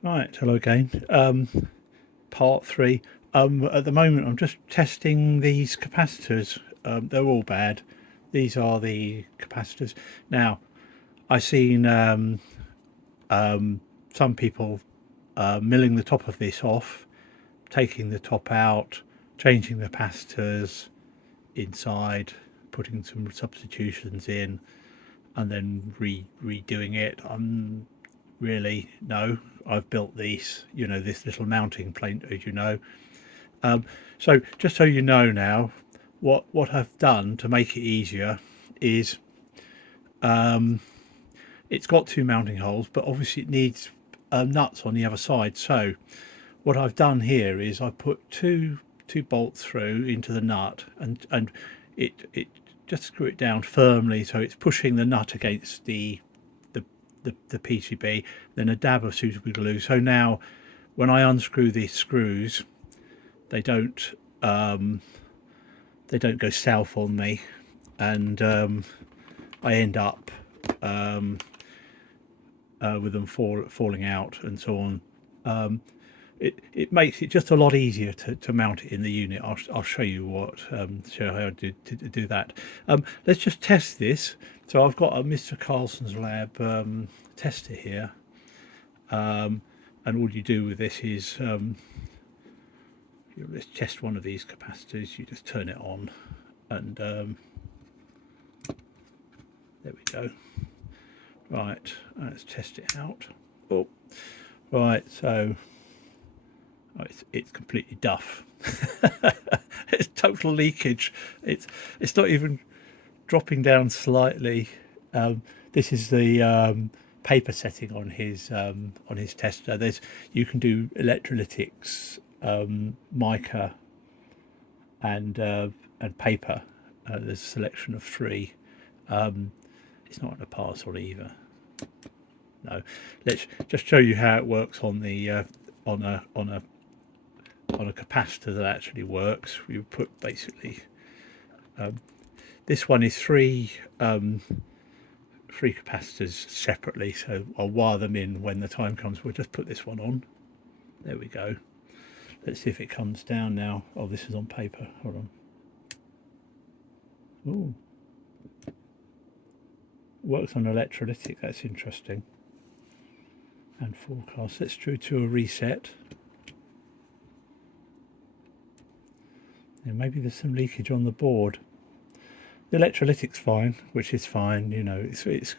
Right, hello again. Part three. At the moment, I'm just testing these capacitors. They're all bad. These are the capacitors. Now, I've seen some people milling the top of this off, taking the top out, changing the capacitors inside, putting some substitutions in, and then redoing it. Really, no, I've built these, this little mounting plate, as you know. So just so you know now, what I've done to make it easier is it's got two mounting holes, but obviously it needs nuts on the other side. So what I've done here is I put two bolts through into the nut, and it just screw it down firmly so it's pushing the nut against the PCB, then a dab of suitable glue. So now when I unscrew these screws, they don't go south on me, and I end up with them falling out and so on. It makes it just a lot easier to mount it in the unit. I'll show you show how to do that. Let's just test this. So I've got a Mr. Carlson's Lab tester here, and all you do with this is let's test one of these capacitors. You just turn it on, and there we go. Right, let's test it out. Oh, right, so it's completely duff. It's total leakage. It's not even dropping down slightly. This is the paper setting on his tester. You can do electrolytics, mica, and paper. There's a selection of three. It's not going to pass on either. No, let's just show you how it works on the on a capacitor that actually works. You put basically this one is three capacitors separately, so I'll wire them in when the time comes. We'll just put this one on. There we go. Let's see if it comes down now. Oh, this is on paper. Hold on. Ooh. Works on electrolytic. That's interesting. And forecast. Let's do to a reset. And maybe there's some leakage on the board. The electrolytic's fine, which is fine. You know, it's got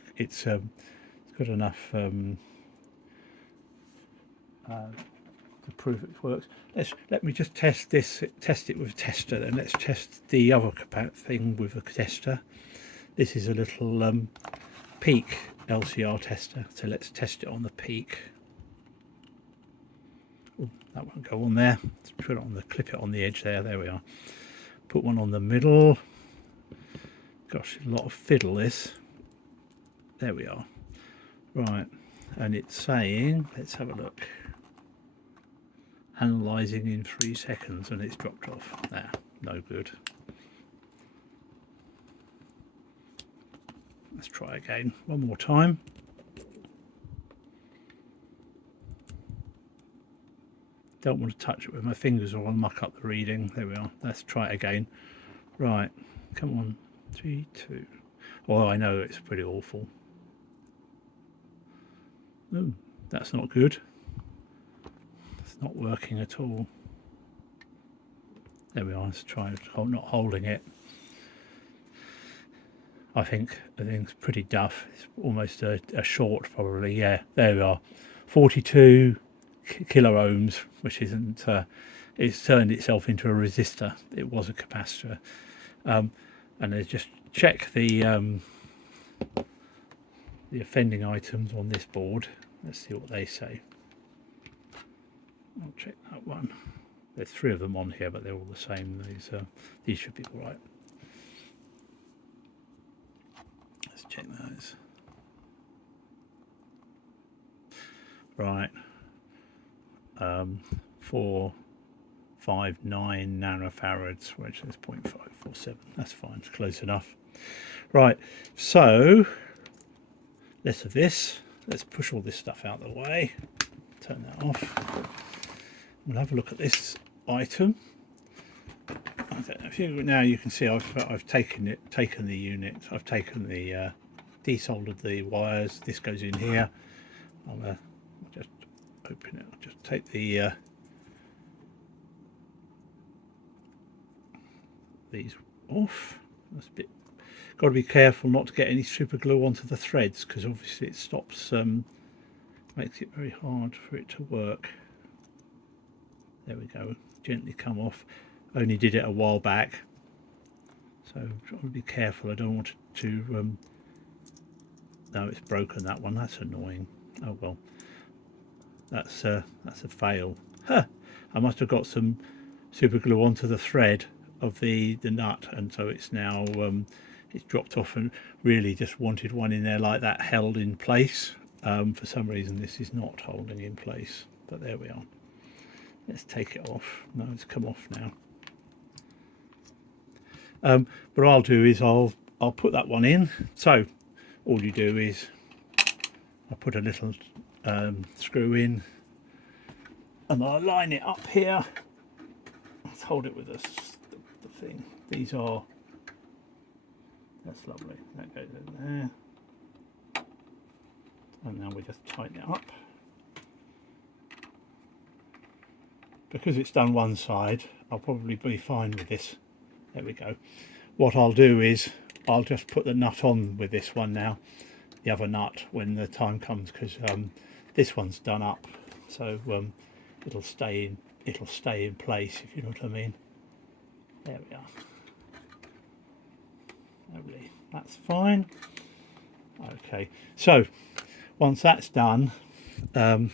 enough to prove it works. Let me just test it with a tester. Then let's test the other thing with a tester. This is a little peak LCR tester, so let's test it on the peak. Oh, that won't go on there. Let's put it on clip it on the edge there. There we are. Put one on the middle. Gosh, a lot of fiddle this. There we are. Right, and it's saying, let's have a look. Analyzing in 3 seconds, and it's dropped off. There, no good. Let's try again one more time. Don't want to touch it with my fingers or I'll muck up the reading. There we are. Let's try it again. Right, come on. 3, 2. Oh, I know it's pretty awful. Oh, that's not good. It's not working at all. There we are. Let's try not holding it. I think it's pretty duff. It's almost a short, probably. Yeah, there we are. 42 kilo ohms, which isn't. It's turned itself into a resistor. It was a capacitor. And let's just check the offending items on this board. Let's see what they say. I'll check that one. There's 3 of them on here, but they're all the same. These should be all right. Let's check those. Right. 459 nanofarads, which is 0.547. That's fine. It's close enough. Right. So less of this. Let's push all this stuff out of the way. turn that off. We'll have a look at this item. I don't know if you, now you can see I've taken the unit. I've taken the desoldered the wires. This goes in here. I'll just open it. I'll just take the these off. That's a bit. Got to be careful not to get any super glue onto the threads, because obviously it stops, makes it very hard for it to work. There we go. Gently come off. Only did it a while back, so I'll be careful. I don't want it to. No, it's broken, that one. That's annoying. Oh well. That's a fail. Huh. I must have got some super glue onto the thread of the nut, and so it's now it's dropped off, and really just wanted one in there like that held in place. For some reason this is not holding in place, but there we are. Let's take it off. No, it's come off now. What I'll do is I'll put that one in. So all you do is I put a little screw in, and I'll line it up here. Let's hold it with the thing. These are, that's lovely. That goes in there. And now we just tighten it up. Because it's done one side, I'll probably be fine with this. There we go. What I'll do is I'll just put the nut on with this one now, the other nut, when the time comes, because this one's done up, so it'll stay in place, if you know what I mean. There we are. Lovely. That's fine. Okay, so once that's done, I'll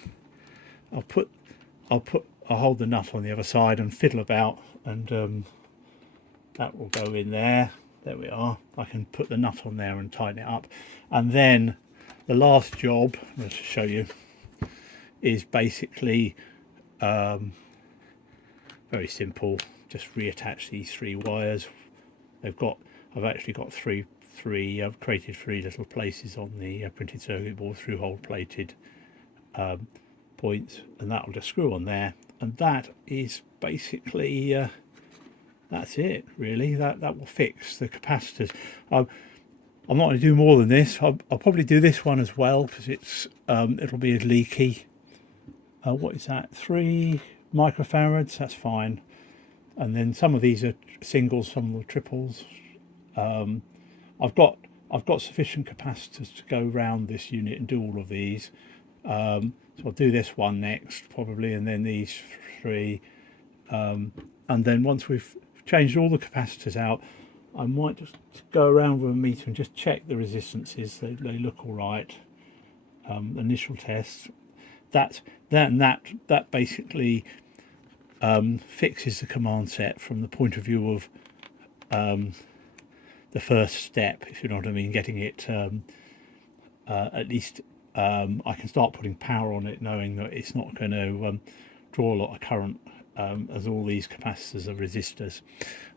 hold the nut on the other side and fiddle about, and that will go in there. There we are. I can put the nut on there and tighten it up, and then the last job, I'll just show you, is basically very simple. Just reattach these three wires. I've actually got I've created three little places on the printed circuit board, through hole plated points, and that will just screw on there, and that is basically that's it really. That will fix the capacitors. I'm not going to do more than this. I'll probably do this one as well, because it's it'll be leaky. What is that, 3 microfarads? That's fine. And then some of these are singles, some are triples. I've got sufficient capacitors to go around this unit and do all of these. So I'll do this one next probably, and then these 3, and then once we've changed all the capacitors out, I might just go around with a meter and just check the resistances. They look all right. Initial tests. That basically fixes the command set from the point of view of the first step, if you know what I mean, getting it at least I can start putting power on it, knowing that it's not going to draw a lot of current, as all these capacitors are resistors.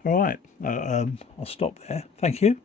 All right, I'll stop there. Thank you.